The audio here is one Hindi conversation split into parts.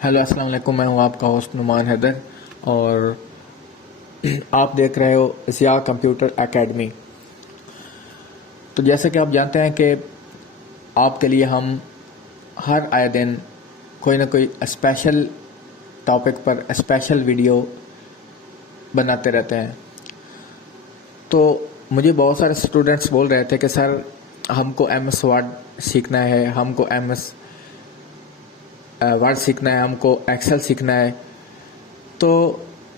हेलो अस्सलाम वालेकुम। मैं हूं आपका होस्ट नुमान हैदर और आप देख रहे हो ज़िया कंप्यूटर एकेडमी। तो जैसे कि आप जानते हैं कि आपके लिए हम हर आए दिन कोई ना कोई स्पेशल टॉपिक पर स्पेशल वीडियो बनाते रहते हैं। तो मुझे बहुत सारे स्टूडेंट्स बोल रहे थे कि सर हमको MS वर्ड सीखना है, हमको MS वर्ड सीखना है, हमको एक्सेल सीखना है। तो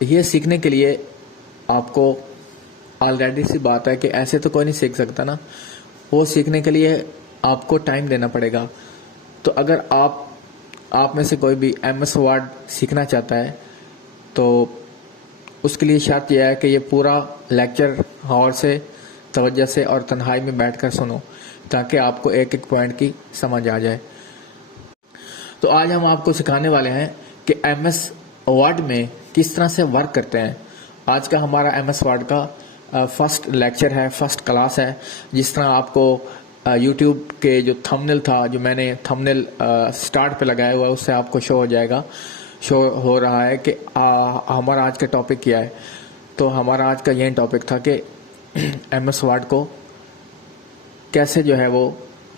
ये सीखने के लिए आपको ऑलरेडी सी बात है कि ऐसे तो कोई नहीं सीख सकता ना, वो सीखने के लिए आपको टाइम देना पड़ेगा। तो अगर आप में से कोई भी MS वर्ड सीखना चाहता है तो उसके लिए शर्त यह है कि ये पूरा लेक्चर गौर से, तवज्जो से और तन्हाई में बैठकर सुनो, ताकि आपको एक एक पॉइंट की समझ आ जाए। तो आज हम आपको सिखाने वाले हैं कि MS वर्ड में किस तरह से वर्क करते हैं। आज का हमारा MS वर्ड का फर्स्ट लेक्चर है, फर्स्ट क्लास है। जिस तरह आपको YouTube के जो थंबनेल था, जो मैंने थंबनेल स्टार्ट पे लगाया हुआ है, उससे आपको शो हो जाएगा, शो हो रहा है कि हमारा आज का टॉपिक क्या है। तो हमारा आज का यही टॉपिक था कि MS वर्ड को कैसे जो है वो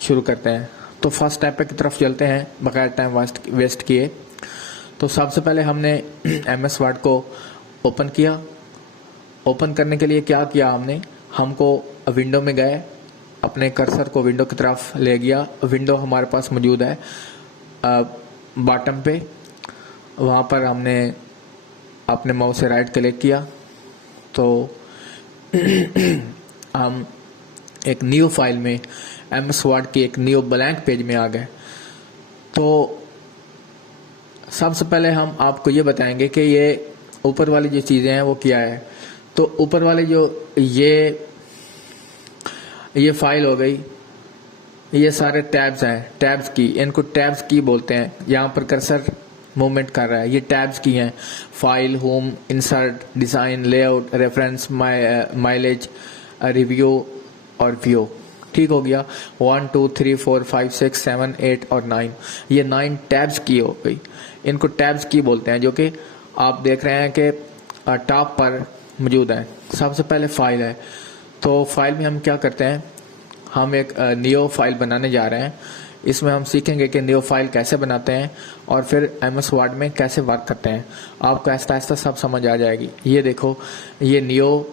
शुरू करते हैं। तो फर्स्ट स्टेप की तरफ चलते हैं बगैर टाइम वेस्ट किए। तो सबसे पहले हमने MS वर्ड को ओपन किया। ओपन करने के लिए क्या किया हमको विंडो में गए, अपने कर्सर को विंडो की तरफ ले गया। विंडो हमारे पास मौजूद है बॉटम पे, वहाँ पर हमने अपने माउस से राइट क्लिक किया तो हम एक न्यू फाइल में MS वर्ड की एक न्यू ब्लैंक पेज में आ गए। तो सबसे पहले हम आपको ये बताएंगे कि ये ऊपर वाली जो चीज़ें हैं वो क्या है। तो ऊपर वाले जो ये फाइल हो गई, ये सारे टैब्स हैं, टैब्स की, इनको टैब्स की बोलते हैं। यहाँ पर कर्सर मूवमेंट कर रहा है, ये टैब्स की हैं। File, home, insert, design, layout, reference, mileage, review और व्यू। ठीक हो गया। 1 2 3 4 5 6 7 8 और 9, ये 9 टैब्स की हो गई। इनको टैब्स की बोलते हैं, जो कि आप देख रहे हैं कि टॉप पर मौजूद है। सबसे पहले फाइल है, तो फाइल में हम क्या करते हैं, हम एक न्यू फाइल बनाने जा रहे हैं। इसमें हम सीखेंगे कि न्यू फाइल कैसे बनाते हैं और फिर MS वर्ड में कैसे वर्क करते हैं। आपको आहिस्ता आहिस्ता सब समझ आ जाएगी। ये देखो, ये न्यू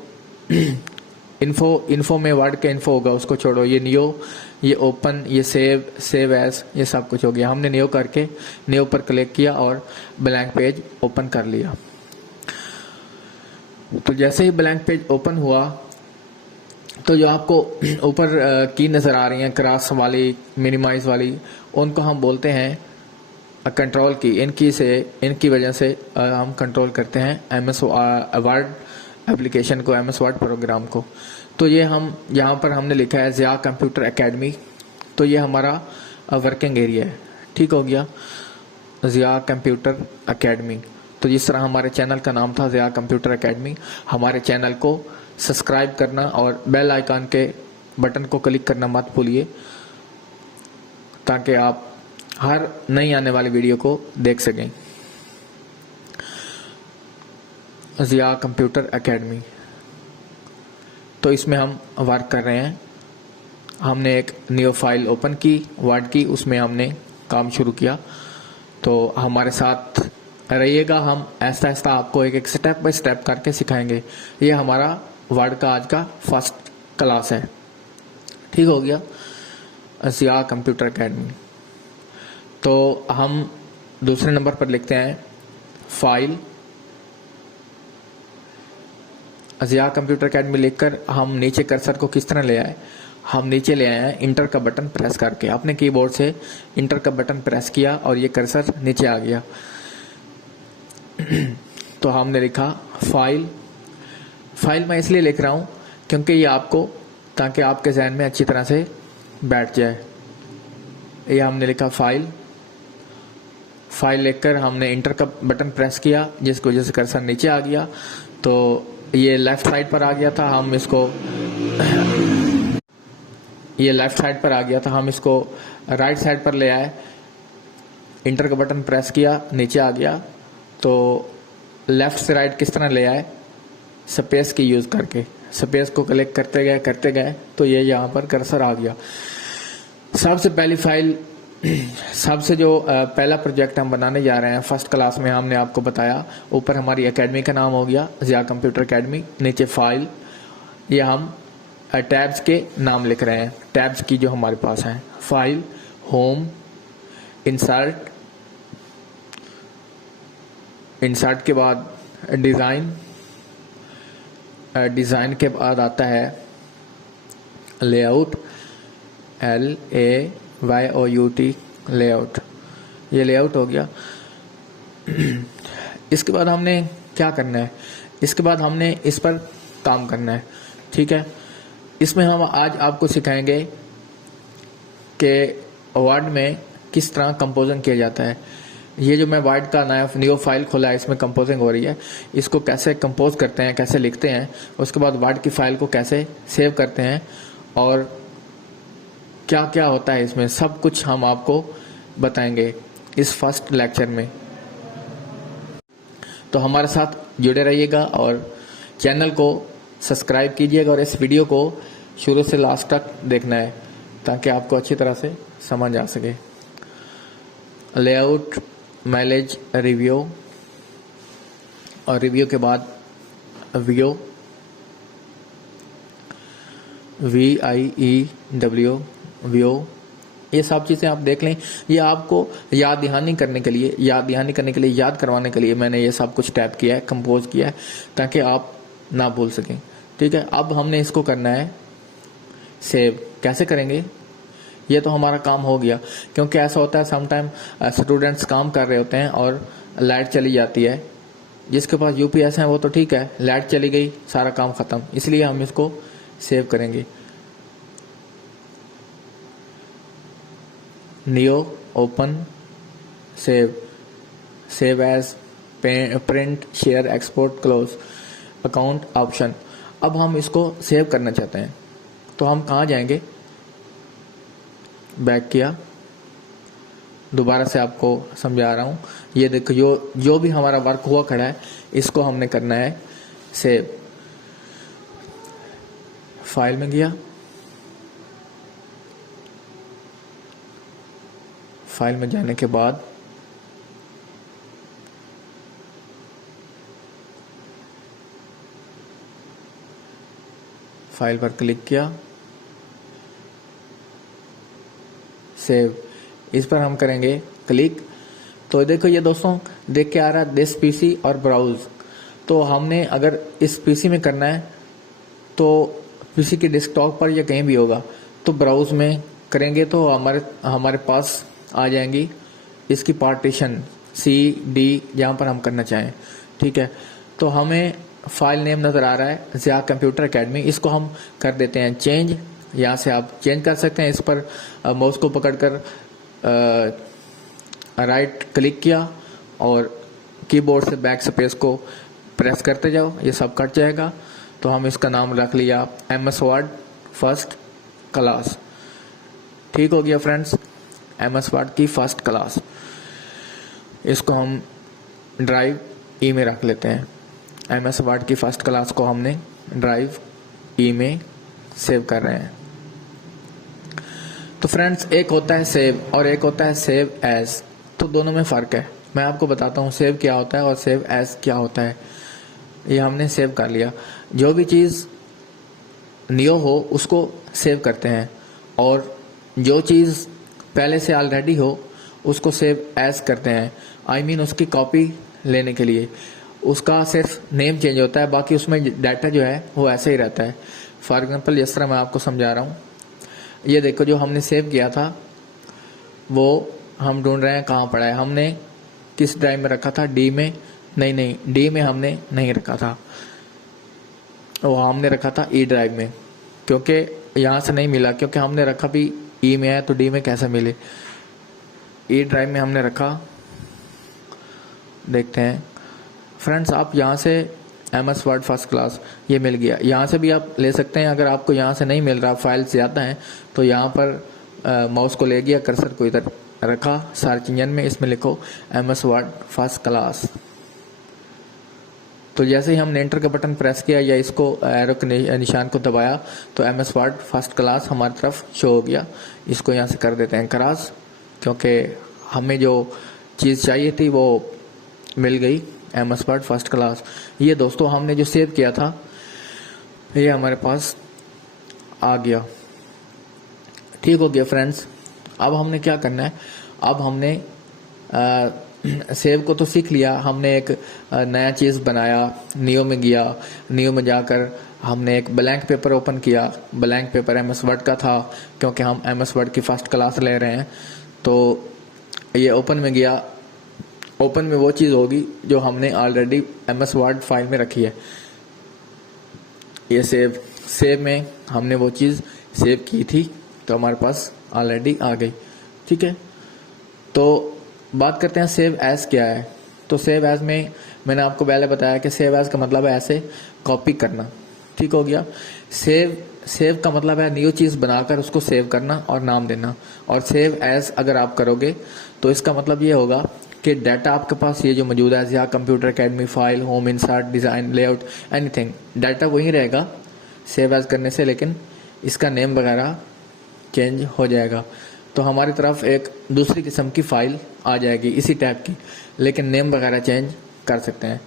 इन्फो में वर्ड का इन्फो होगा, उसको छोड़ो। ये न्यू, ये ओपन, ये सेव एज, ये सब कुछ हो गया। हमने न्यू करके न्यू पर क्लिक किया और ब्लैंक पेज ओपन कर लिया। तो जैसे ही ब्लैंक पेज ओपन हुआ तो जो आपको ऊपर की नज़र आ रही हैं, क्रॉस वाली, मिनिमाइज वाली, उनको हम बोलते हैं कंट्रोल की। इनकी वजह से हम कंट्रोल करते हैं MS वर्ड एप्लीकेशन को, MS वर्ड प्रोग्राम को। तो ये हम यहाँ पर हमने लिखा है ज़िया कंप्यूटर एकेडमी। तो ये हमारा वर्किंग एरिया है। ठीक हो गया, ज़िया कंप्यूटर एकेडमी। तो जिस तरह हमारे चैनल का नाम था ज़िया कंप्यूटर एकेडमी, हमारे चैनल को सब्सक्राइब करना और बेल आइकन के बटन को क्लिक करना मत भूलिए, ताकि आप हर नई आने वाली वीडियो को देख सकें। ज़िया कंप्यूटर एकेडमी, तो इसमें हम वर्क कर रहे हैं। हमने एक न्यू फाइल ओपन की वर्ड की, उसमें हमने काम शुरू किया। तो हमारे साथ रहिएगा, हम ऐसा ऐसा आपको एक एक स्टेप बाय स्टेप करके सिखाएंगे। ये हमारा वर्ड का आज का फर्स्ट क्लास है। ठीक हो गया, ज़िया कंप्यूटर एकेडमी। तो हम दूसरे नंबर पर लिखते हैं फाइल। ज़िया कंप्यूटर एकेडमी लिखकर हम नीचे कर्सर को किस तरह ले आए, हम नीचे ले आए हैं इंटर का बटन प्रेस करके। अपने कीबोर्ड से इंटर का बटन प्रेस किया और ये कर्सर नीचे आ गया। तो हमने लिखा फाइल। फाइल मैं इसलिए लिख रहा हूँ क्योंकि ये आपको, ताकि आपके जहन में अच्छी तरह से बैठ जाए। ये हमने लिखा फाइल। फाइल लिखकर हमने इंटर का बटन प्रेस किया, जिसकी वजह से कर्सर नीचे आ गया। तो ये लेफ्ट साइड पर आ गया था, हम इसको, ये लेफ्ट साइड पर आ गया था, हम इसको राइट साइड पर ले आए। इंटर का बटन प्रेस किया, नीचे आ गया, तो लेफ्ट से राइट किस तरह ले आए, स्पेस की यूज करके स्पेस को क्लिक करते गए तो ये यहाँ पर कर्सर आ गया। सबसे पहली फाइल, सबसे जो पहला प्रोजेक्ट हम बनाने जा रहे हैं फर्स्ट क्लास में, हमने आपको बताया ऊपर हमारी एकेडमी का नाम हो गया ज़िया कंप्यूटर एकेडमी, नीचे फाइल, ये हम टैब्स के नाम लिख रहे हैं, टैब्स की जो हमारे पास हैं, फाइल, होम, इंसर्ट, इंसर्ट के बाद डिज़ाइन, डिज़ाइन के बाद आता है लेआउट, LAYOUT, लेआउट, ये लेआउट हो गया। इसके बाद हमने क्या करना है, इसके बाद हमने इस पर काम करना है, ठीक है। इसमें हम आज आपको सिखाएंगे कि वर्ड में किस तरह कंपोजिंग किया जाता है। ये जो मैं वर्ड का न्यू फाइल खोला है, इसमें कंपोजिंग हो रही है, इसको कैसे कंपोज करते हैं, कैसे लिखते हैं, उसके बाद वर्ड की फाइल को कैसे सेव करते हैं और क्या क्या होता है इसमें, सब कुछ हम आपको बताएंगे इस फर्स्ट लेक्चर में। तो हमारे साथ जुड़े रहिएगा और चैनल को सब्सक्राइब कीजिएगा और इस वीडियो को शुरू से लास्ट तक देखना है ताकि आपको अच्छी तरह से समझ आ सके। लेआउट, माइलेज, रिव्यू, और रिव्यू के बाद व्यू, VIEW, व्यू, ये सब चीज़ें आप देख लें। ये आपको याद करवाने के लिए, याद करवाने के लिए मैंने ये सब कुछ टाइप किया है, कंपोज किया है ताकि आप ना भूल सकें, ठीक है। अब हमने इसको करना है सेव। कैसे करेंगे, ये तो हमारा काम हो गया, क्योंकि ऐसा होता है समटाइम स्टूडेंट्स काम कर रहे होते हैं और लाइट चली जाती है। जिसके पास UPS है वो तो ठीक है, लाइट चली गई सारा काम खत्म, इसलिए हम इसको सेव करेंगे। New, open, save, save as, print, share, export, close, account, option. अब हम इसको सेव करना चाहते हैं तो हम कहाँ जाएंगे, बैक किया, दोबारा से आपको समझा रहा हूँ। ये देखो जो भी हमारा वर्क हुआ खड़ा है इसको हमने करना है सेव। फाइल में गया, फाइल में जाने के बाद फाइल पर क्लिक किया, सेव, इस पर हम करेंगे क्लिक। तो देखो ये दोस्तों देख के आ रहा है दिस PC और ब्राउज। तो हमने अगर इस PC में करना है तो PC के डेस्कटॉप पर या कहीं भी होगा, तो ब्राउज में करेंगे तो हमारे पास आ जाएंगी इसकी पार्टीशन CD जहाँ पर हम करना चाहें, ठीक है। तो हमें फाइल नेम नज़र आ रहा है ज़िया कंप्यूटर एकेडमी, इसको हम कर देते हैं चेंज। यहाँ से आप चेंज कर सकते हैं, इस पर माउस को पकड़कर राइट क्लिक किया और कीबोर्ड से बैक स्पेस को प्रेस करते जाओ, ये सब कट जाएगा। तो हम इसका नाम रख लिया MS वर्ड फर्स्ट क्लास, ठीक हो गया फ्रेंड्स, MS वर्ड की फर्स्ट क्लास। इसको हम ड्राइव E में रख लेते हैं। MS वर्ड की फर्स्ट क्लास को हमने ड्राइव E में सेव कर रहे हैं। तो फ्रेंड्स एक होता है सेव और एक होता है सेव एज, तो दोनों में फ़र्क है। मैं आपको बताता हूँ सेव क्या होता है और सेव एज क्या होता है। ये हमने सेव कर लिया, जो भी चीज़ न्यू हो उसको सेव करते हैं और जो चीज़ पहले से ऑलरेडी हो उसको सेव एज करते हैं। I mean उसकी कॉपी लेने के लिए उसका सिर्फ नेम चेंज होता है, बाकी उसमें डाटा जो है वो ऐसे ही रहता है। फॉर एग्जांपल जिस तरह मैं आपको समझा रहा हूँ, ये देखो जो हमने सेव किया था वो हम ढूंढ रहे हैं कहाँ पड़ा है। हमने किस ड्राइव में रखा था, D में नहीं, D में हमने नहीं रखा था, वो हमने रखा था E ड्राइव में, क्योंकि यहाँ से नहीं मिला, क्योंकि हमने रखा भी E में है तो D में कैसे मिले। E ड्राइव में हमने रखा, देखते हैं फ्रेंड्स। आप यहाँ से MS वर्ड फर्स्ट क्लास ये मिल गया, यहाँ से भी आप ले सकते हैं। अगर आपको यहाँ से नहीं मिल रहा, फाइल ज़्यादा हैं, तो यहाँ पर माउस को ले गया, कर्सर को इधर रखा सर्च इंजन में, इसमें लिखो MS वर्ड फर्स्ट क्लास। तो जैसे ही हमने एंटर का बटन प्रेस किया या इसको एरो के निशान को दबाया तो MS वर्ड फर्स्ट क्लास हमारी तरफ शो हो गया। इसको यहाँ से कर देते हैं क्रॉस, क्योंकि हमें जो चीज़ चाहिए थी वो मिल गई, MS वर्ड फर्स्ट क्लास। ये दोस्तों हमने जो सेव किया था ये हमारे पास आ गया। ठीक हो गया फ्रेंड्स। अब हमने क्या करना है, अब हमने सेव को तो सीख लिया, हमने एक नया चीज़ बनाया, नियो में गया, नियो में जाकर हमने एक ब्लैंक पेपर ओपन किया। ब्लैंक पेपर MS वर्ड का था, क्योंकि हम MS वर्ड की फर्स्ट क्लास ले रहे हैं। तो ये ओपन में गया, ओपन में वो चीज़ होगी जो हमने ऑलरेडी MS वर्ड फाइल में रखी है। ये सेव में हमने वो चीज़ सेव की थी, तो हमारे पास ऑलरेडी आ गई। ठीक है, तो बात करते हैं सेव एज क्या है। तो सेव एज में मैंने आपको पहले बताया कि सेव एज का मतलब है ऐसे कॉपी करना। ठीक हो गया। सेव का मतलब है न्यू चीज़ बनाकर उसको सेव करना और नाम देना। और सेव एज अगर आप करोगे तो इसका मतलब ये होगा कि डाटा आपके पास ये जो मौजूद है, या computer academy file, home, insert, design, layout, anything, data वही रहेगा सेव एज करने से, लेकिन इसका नेम वगैरह चेंज हो जाएगा। तो हमारी तरफ एक दूसरी किस्म की फाइल आ जाएगी इसी टाइप की, लेकिन नेम वगैरह चेंज कर सकते हैं।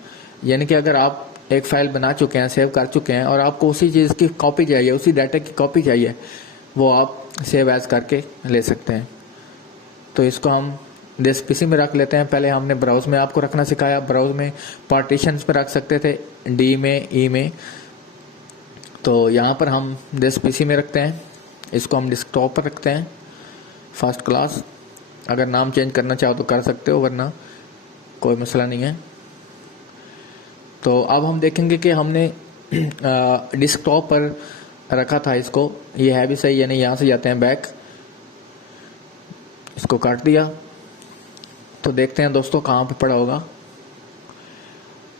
यानी कि अगर आप एक फाइल बना चुके हैं, सेव कर चुके हैं और आपको उसी चीज़ की कॉपी चाहिए, उसी डाटा की कॉपी चाहिए, वो आप सेव एज करके ले सकते हैं। तो इसको हम दिस PC में रख लेते हैं। पहले हमने ब्राउज में आपको रखना सिखाया, ब्राउज में पार्टीशंस में रख सकते थे, D में, E में। तो यहाँ पर हम दिस PC में रखते हैं, इसको हम डेस्कटॉप पर रखते हैं फर्स्ट क्लास। अगर नाम चेंज करना चाहो तो कर सकते हो, वरना कोई मसला नहीं है। तो अब हम देखेंगे कि हमने डेस्कटॉप पर रखा था इसको, ये है भी सही या नहीं। यहाँ से जाते हैं बैक, इसको काट दिया। तो देखते हैं दोस्तों कहाँ पे पड़ा होगा।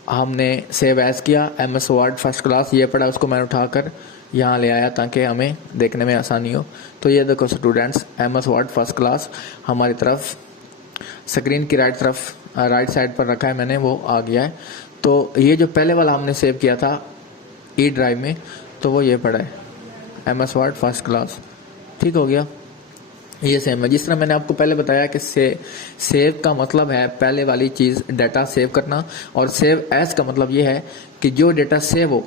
हमने सेव एज किया, MS वर्ड फर्स्ट क्लास, ये पड़ा, उसको मैंने उठाकर यहाँ ले आया ताकि हमें देखने में आसानी हो। तो ये देखो students, MS word first class हमारी तरफ स्क्रीन की राइट साइड पर रखा है मैंने, वो आ गया है। तो ये जो पहले वाला हमने सेव किया था E ड्राइव में, तो वो ये पड़ा है MS वर्ड फर्स्ट क्लास। ठीक हो गया। ये सेम है जिस तरह मैंने आपको पहले बताया कि सेव का मतलब है पहले वाली चीज़ डाटा सेव करना, और सेव एज का मतलब ये है कि जो डाटा सेव हो,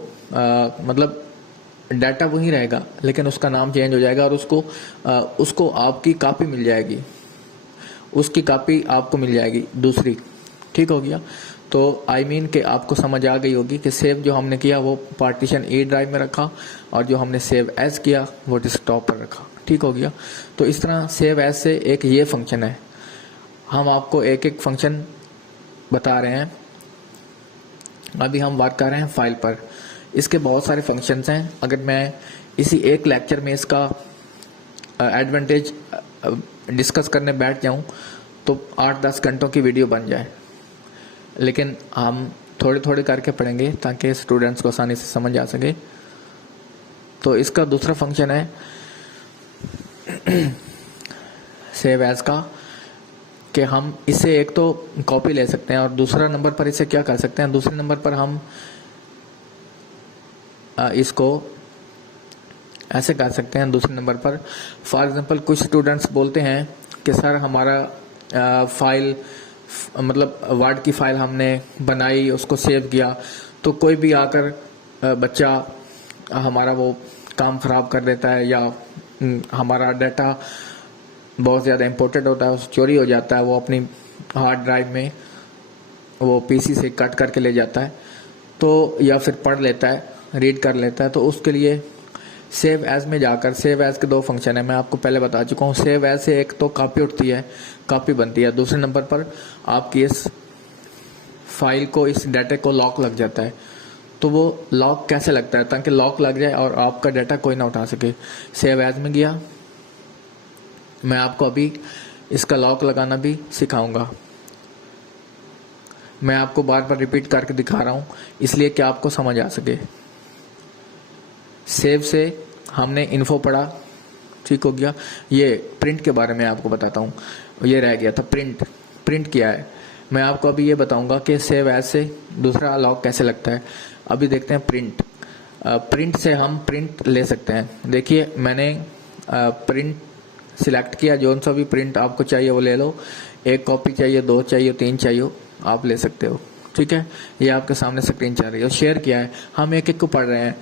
मतलब डाटा वही रहेगा लेकिन उसका नाम चेंज हो जाएगा और उसको आपकी कॉपी मिल जाएगी, उसकी कॉपी आपको मिल जाएगी दूसरी। ठीक हो गया। तो आई मीन कि आपको समझ आ गई होगी कि सेव जो हमने किया वो पार्टीशन E ड्राइव में रखा, और जो हमने सेव एज किया वो डेस्कटॉप पर रखा। ठीक हो गया। तो इस तरह सेव एज से एक ये फंक्शन है। हम आपको एक एक फंक्शन बता रहे हैं। अभी हम बात कर रहे हैं फाइल पर। इसके बहुत सारे फंक्शंस हैं। अगर मैं इसी एक लेक्चर में इसका एडवांटेज डिस्कस करने बैठ जाऊं तो 8-10 घंटों की वीडियो बन जाए, लेकिन हम थोड़े थोड़े करके पढ़ेंगे ताकि स्टूडेंट्स को आसानी से समझ आ सके। तो इसका दूसरा फंक्शन है सेव एज का, कि हम इसे एक तो कॉपी ले सकते हैं और दूसरा नंबर पर इसे क्या कर सकते हैं, दूसरे नंबर पर हम इसको ऐसे कर सकते हैं। दूसरे नंबर पर फॉर एग्जांपल कुछ स्टूडेंट्स बोलते हैं कि सर हमारा फाइल, मतलब वर्ड की फाइल हमने बनाई, उसको सेव किया, तो कोई भी आकर बच्चा हमारा वो काम ख़राब कर देता है, या हमारा डाटा बहुत ज़्यादा इम्पोर्टेंट होता है, उस चोरी हो जाता है, वो अपनी हार्ड ड्राइव में वो PC से कट करके ले जाता है, तो या फिर पढ़ लेता है, रीड कर लेता है। तो उसके लिए सेव एज में जाकर, सेव एज के दो फंक्शन है, मैं आपको पहले बता चुका हूँ। सेव एज से एक तो कॉपी उठती है, कॉपी बनती है, दूसरे नंबर पर आपकी इस फाइल को, इस डाटा को लॉक लग जाता है। तो वो लॉक कैसे लगता है, ताकि लॉक लग जाए और आपका डाटा कोई ना उठा सके। सेव एज में गया, मैं आपको अभी इसका लॉक लगाना भी सिखाऊंगा। मैं आपको बार बार रिपीट करके दिखा रहा हूँ इसलिए कि आपको समझ आ सके। सेव से हमने इन्फो पढ़ा, ठीक हो गया। ये प्रिंट के बारे में आपको बताता हूँ, ये रह गया था प्रिंट। प्रिंट क्या है मैं आपको अभी ये बताऊंगा कि सेव एज से दूसरा लॉक कैसे लगता है। अभी देखते हैं प्रिंट। प्रिंट से हम प्रिंट ले सकते हैं। देखिए मैंने प्रिंट सिलेक्ट किया, जो सा भी प्रिंट आपको चाहिए वो ले लो। एक कॉपी चाहिए, 2 चाहिए, 3 चाहिए, आप ले सकते हो। ठीक है, ये आपके सामने स्क्रीन चल रही है। शेयर किया है, हम एक एक को पढ़ रहे हैं।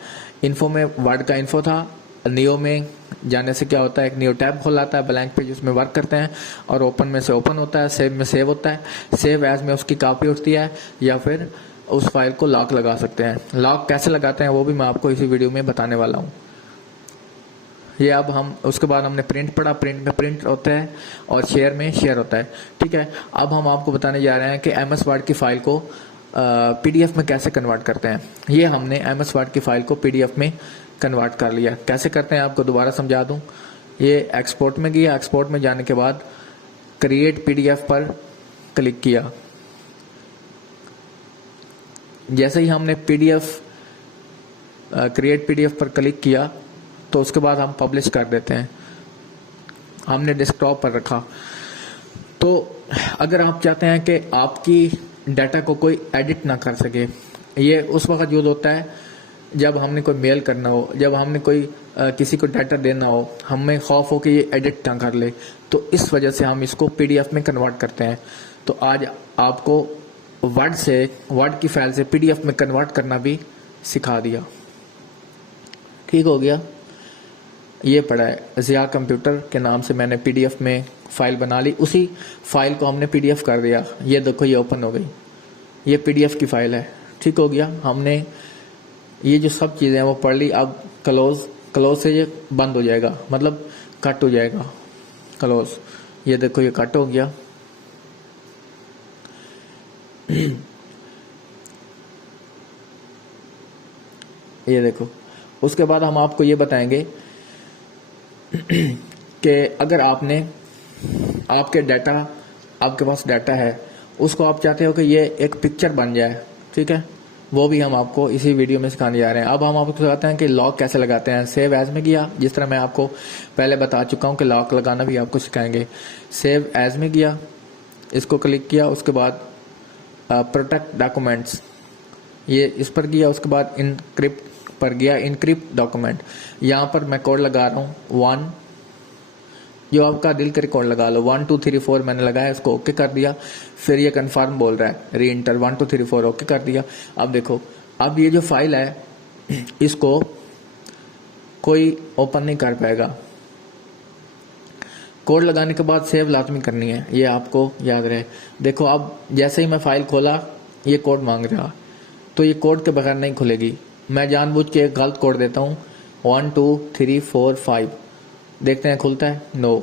इन्फो में वर्ड का इन्फो था, नियो में जाने से क्या होता है, एक न्यू टैब खोलाता है, ब्लैंक पेज उसमें वर्क करते हैं, और ओपन में से ओपन होता है, सेव में सेव होता है। सेव एज में उसकी कॉपी उठती है, या फिर उस फाइल को लॉक लगा सकते हैं। लॉक कैसे लगाते हैं वो भी मैं आपको इसी वीडियो में बताने वाला हूँ। ये अब हम उसके बाद हमने प्रिंट पढ़ा, प्रिंट में प्रिंट होता है और शेयर में शेयर होता है। ठीक है, अब हम आपको बताने जा रहे हैं कि एमएस वर्ड की फाइल को पीडीएफ में कैसे कन्वर्ट करते हैं। ये हमने एमएस वर्ड की फाइल को पीडीएफ में कन्वर्ट कर लिया। कैसे करते हैं आपको दोबारा समझा दूं। ये एक्सपोर्ट में गया, एक्सपोर्ट में जाने के बाद क्रिएट पीडीएफ पर क्लिक किया। जैसे ही हमने पीडीएफ क्रिएट पीडीएफ पर क्लिक किया तो उसके बाद हम पब्लिश कर देते हैं। हमने डेस्कटॉप पर रखा। तो अगर आप चाहते हैं कि आपकी डाटा को कोई एडिट ना कर सके, ये उस वक्त यूज होता है जब हमने कोई मेल करना हो, जब हमने कोई किसी को डाटा देना हो, हमें खौफ हो कि ये एडिट ना कर ले, तो इस वजह से हम इसको पीडीएफ में कन्वर्ट करते हैं। तो आज आपको वर्ड से, वर्ड की फाइल से पीडीएफ में कन्वर्ट करना भी सिखा दिया। ठीक हो गया। ये पड़ा है ज़िया कंप्यूटर के नाम से, मैंने पीडीएफ में फाइल बना ली, उसी फाइल को हमने पीडीएफ कर दिया। ये देखो ये ओपन हो गई, ये पीडीएफ की फाइल है। ठीक हो गया, हमने ये जो सब चीज़ें हैं वो पढ़ ली। अब क्लोज से ये बंद हो जाएगा, मतलब कट हो जाएगा क्लोज। ये देखो ये कट हो गया। ये देखो, उसके बाद हम आपको ये बताएंगे कि अगर आपके डाटा, आपके पास डाटा है, उसको आप चाहते हो कि ये एक पिक्चर बन जाए, ठीक है, वो भी हम आपको इसी वीडियो में सिखाने जा रहे हैं। अब हम आपको सिखाते हैं कि लॉक कैसे लगाते हैं। सेव एज में गया, जिस तरह मैं आपको पहले बता चुका हूं कि लॉक लगाना भी आपको सिखाएंगे। सेव एज में गया, इसको क्लिक किया, उसके बाद प्रोटेक्ट डॉक्यूमेंट्स, ये इस पर गया, उसके बाद इनक्रिप्ट पर गया, इनक्रिप्ट डॉक्यूमेंट। यहाँ पर मैं कोड लगा रहा हूँ 1, जो आपका दिल करे कोड लगा लो, 1 2 3 4 मैंने लगाया, इसको ओके कर दिया। फिर ये कंफर्म बोल रहा है, री इंटर 1 2 3 4 ओके कर दिया। अब देखो, अब ये जो फाइल है इसको कोई ओपन नहीं कर पाएगा। कोड लगाने के बाद सेव लाजमी करनी है, ये आपको याद रहे। देखो अब जैसे ही मैं फाइल खोला, ये कोड मांग रहा, तो ये कोड के बगैर नहीं खुलेगी। मैं जानबूझ के गलत कोड देता हूँ, 1 2 3 4 5, देखते हैं खुलता है, नो,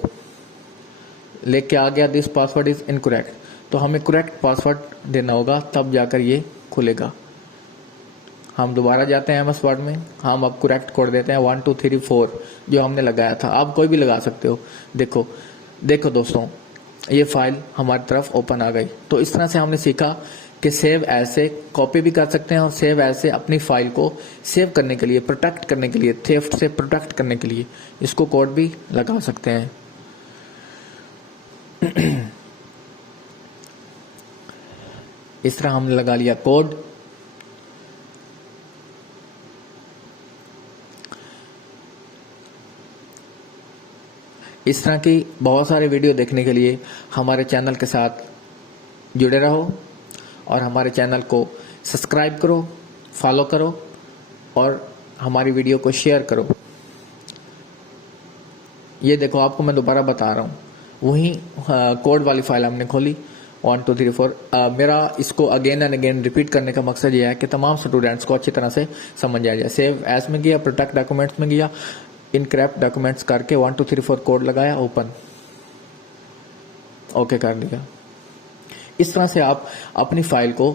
लेके आ गया दिस पासवर्ड इज इनकरेक्ट। तो हमें करेक्ट पासवर्ड देना होगा, तब जाकर ये खुलेगा। हम दोबारा जाते हैं एमएस वर्ड में, हम अब करेक्ट कोड देते हैं 1 2 3 4 जो हमने लगाया था। आप कोई भी लगा सकते हो। देखो दोस्तों, ये फाइल हमारी तरफ ओपन आ गई। तो इस तरह से हमने सीखा कि सेव एज से कॉपी भी कर सकते हैं, और सेव एज से अपनी फाइल को सेव करने के लिए, प्रोटेक्ट करने के लिए, थेफ्ट से प्रोटेक्ट करने के लिए इसको कोड भी लगा सकते हैं। इस तरह हमने लगा लिया कोड। इस तरह की बहुत सारे वीडियो देखने के लिए हमारे चैनल के साथ जुड़े रहो, और हमारे चैनल को सब्सक्राइब करो, फॉलो करो, और हमारी वीडियो को शेयर करो। ये देखो, आपको मैं दोबारा बता रहा हूँ, वही कोड वाली फाइल हमने खोली 1 2 3 4। मेरा इसको अगेन एंड अगेन रिपीट करने का मकसद ये है कि तमाम स्टूडेंट्स को अच्छी तरह से समझ आ जाए। सेव एज में गया, प्रोटेक्ट डॉक्यूमेंट्स में गया, इनक्रिप्ट डॉक्यूमेंट्स करके 1 2 3 4 कोड लगाया, ओपन, ओके कर दिया। इस तरह से आप अपनी फाइल को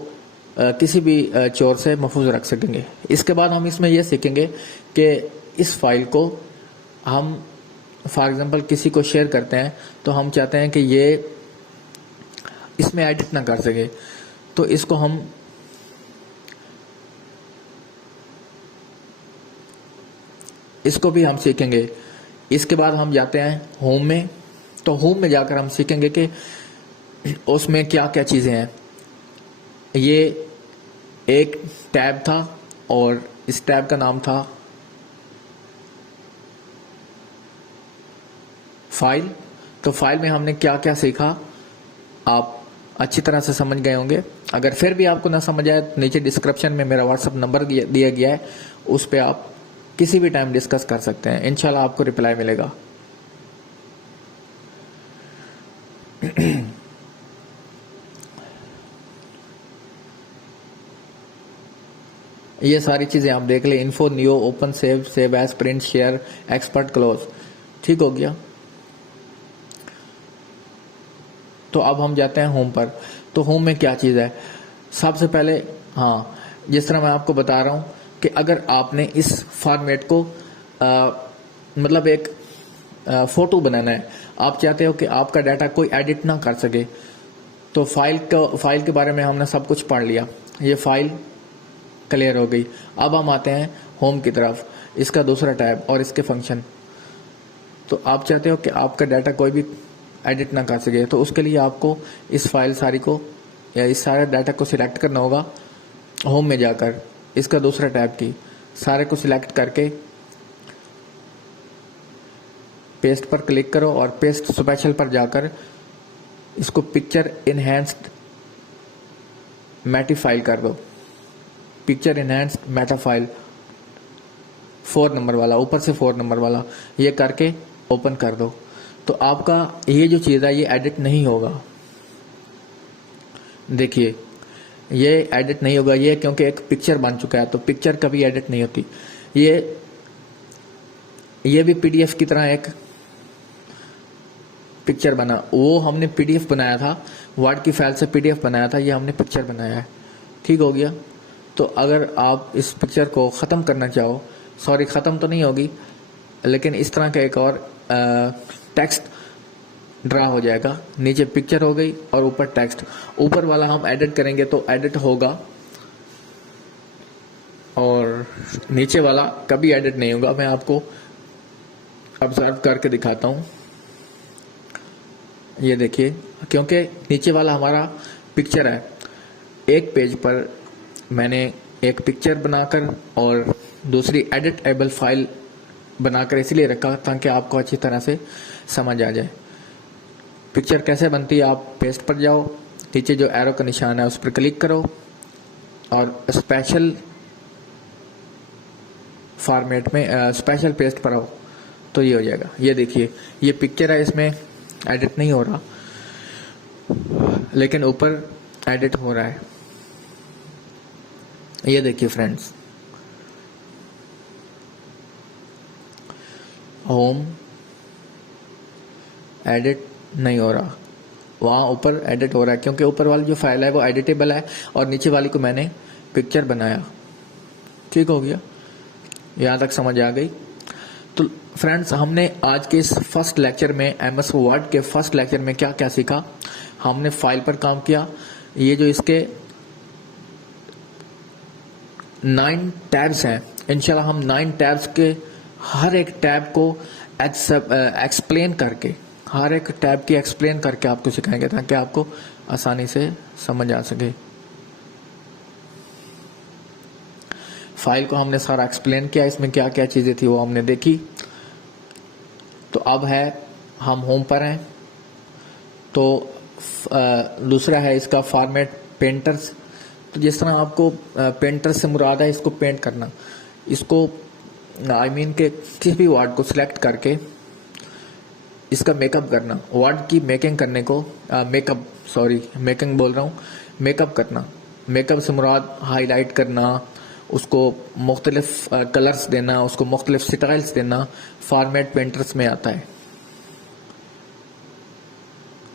किसी भी चोर से महफूज रख सकेंगे। इसके बाद हम इसमें यह सीखेंगे कि इस फाइल को हम फॉर एग्जांपल किसी को शेयर करते हैं, तो हम चाहते हैं कि ये इसमें एडिट ना कर सके, तो इसको हम इसको भी हम सीखेंगे इसके बाद हम जाते हैं होम में। तो होम में जाकर हम सीखेंगे कि उसमें क्या क्या चीज़ें हैं। ये एक टैब था और इस टैब का नाम था फाइल। तो फाइल में हमने क्या क्या सीखा आप अच्छी तरह से समझ गए होंगे। अगर फिर भी आपको ना समझ आए तो नीचे डिस्क्रिप्शन में मेरा व्हाट्सअप नंबर दिया गया है, उस पर आप किसी भी टाइम डिस्कस कर सकते हैं, इंशाल्लाह आपको रिप्लाई मिलेगा। ये सारी चीजें आप देख ले, info, new, open, save as, print, share, export, close, ठीक हो गया। तो अब हम जाते हैं होम पर। तो होम में क्या चीज़ है, सबसे पहले हाँ, जिस तरह मैं आपको बता रहा हूँ कि अगर आपने इस फॉर्मेट को मतलब एक फोटो बनाना है, आप चाहते हो कि आपका डाटा कोई एडिट ना कर सके, तो फाइल के बारे में हमने सब कुछ पढ़ लिया, ये फाइल क्लियर हो गई। अब हम आते हैं होम की तरफ, इसका दूसरा टैब और इसके फंक्शन। तो आप चाहते हो कि आपका डाटा कोई भी एडिट ना कर सके, तो उसके लिए आपको इस फाइल सारी को या इस सारे डाटा को सिलेक्ट करना होगा। होम में जाकर इसका दूसरा टैब की सारे को सिलेक्ट करके पेस्ट पर क्लिक करो और पेस्ट स्पेशल पर जाकर इसको पिक्चर इनहैंस्ड मैटी फाइल कर दो। Picture enhanced Meta file 4 number वाला, ऊपर से 4 नंबर वाला, ये करके ओपन कर दो। तो आपका ये जो चीज़ है ये एडिट नहीं होगा। देखिए ये एडिट नहीं होगा, ये क्योंकि एक पिक्चर बन चुका है, तो पिक्चर कभी एडिट नहीं होती। ये भी पीडीएफ की तरह एक पिक्चर बना, वो हमने पीडीएफ बनाया था, वर्ड की फाइल से पीडीएफ बनाया था, ये हमने पिक्चर बनाया है, ठीक हो गया। तो अगर आप इस पिक्चर को ख़त्म करना चाहो, सॉरी ख़त्म तो नहीं होगी, लेकिन इस तरह का एक और टेक्स्ट ड्रा हो जाएगा। नीचे पिक्चर हो गई और ऊपर टेक्स्ट। ऊपर वाला हम एडिट करेंगे तो एडिट होगा और नीचे वाला कभी एडिट नहीं होगा। मैं आपको ऑब्जर्व करके दिखाता हूँ। ये देखिए, क्योंकि नीचे वाला हमारा पिक्चर है, एक पेज पर मैंने एक पिक्चर बनाकर और दूसरी एडिटेबल फाइल बनाकर इसलिए रखा ताकि आपको अच्छी तरह से समझ आ जाए। पिक्चर कैसे बनती है, आप पेस्ट पर जाओ, नीचे जो एरो का निशान है उस पर क्लिक करो और स्पेशल फॉर्मेट में स्पेशल पेस्ट पर आओ, तो ये हो जाएगा। ये देखिए, ये पिक्चर है, इसमें एडिट नहीं हो रहा, लेकिन ऊपर एडिट हो रहा है। ये देखिए फ्रेंड्स, होम एडिट नहीं हो रहा, वहाँ ऊपर एडिट हो रहा है, क्योंकि ऊपर वाली जो फाइल है वो एडिटेबल है और नीचे वाली को मैंने पिक्चर बनाया, ठीक हो गया। यहाँ तक समझ आ गई। तो फ्रेंड्स, हमने आज के इस फर्स्ट लेक्चर में एमएस वर्ड के फर्स्ट लेक्चर में क्या क्या सीखा। हमने फाइल पर काम किया। ये जो इसके 9 टैब्स हैं, इंशाल्लाह हम 9 टैब्स के हर एक टैब को एक्सप्लेन करके, हर एक टैब की एक्सप्लेन करके आपको सिखाएंगे ताकि आपको आसानी से समझ आ सके। फाइल को हमने सारा एक्सप्लेन किया, इसमें क्या क्या चीज़ें थी वो हमने देखी। तो अब है, हम होम पर हैं, तो दूसरा है इसका फॉर्मेट पेंटर्स। तो जिस तरह आपको पेंटर से मुराद है इसको पेंट करना, इसको आई मीन के किसी भी वर्ड को सिलेक्ट करके इसका मेकअप करना। वर्ड की मेकिंग करने को मेकिंग बोल रहा हूँ, मेकअप करना। मेकअप से मुराद हाईलाइट करना, उसको मुख्तलिफ कलर्स देना, उसको मुख्तलिफ स्टाइल्स देना, फॉर्मेट पेंटर्स में आता है।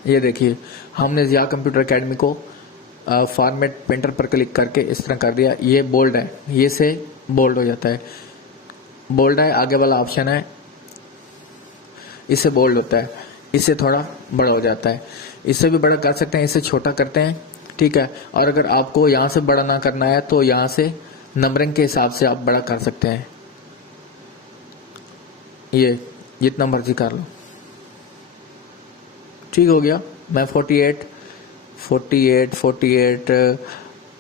ये देखिए, हमने ज़िया कंप्यूटर एकेडमी को फॉर्मेट पेंटर पर क्लिक करके इस तरह कर दिया। ये बोल्ड है, ये से बोल्ड हो जाता है, बोल्ड है, आगे वाला ऑप्शन है, इससे बोल्ड होता है, इससे थोड़ा बड़ा हो जाता है। इससे भी बड़ा कर सकते हैं, इससे छोटा करते हैं, ठीक है। और अगर आपको यहाँ से बड़ा ना करना है तो यहाँ से नंबरिंग के हिसाब से आप बड़ा कर सकते हैं। जितना मर्जी कर लो। ठीक हो गया। मैं 48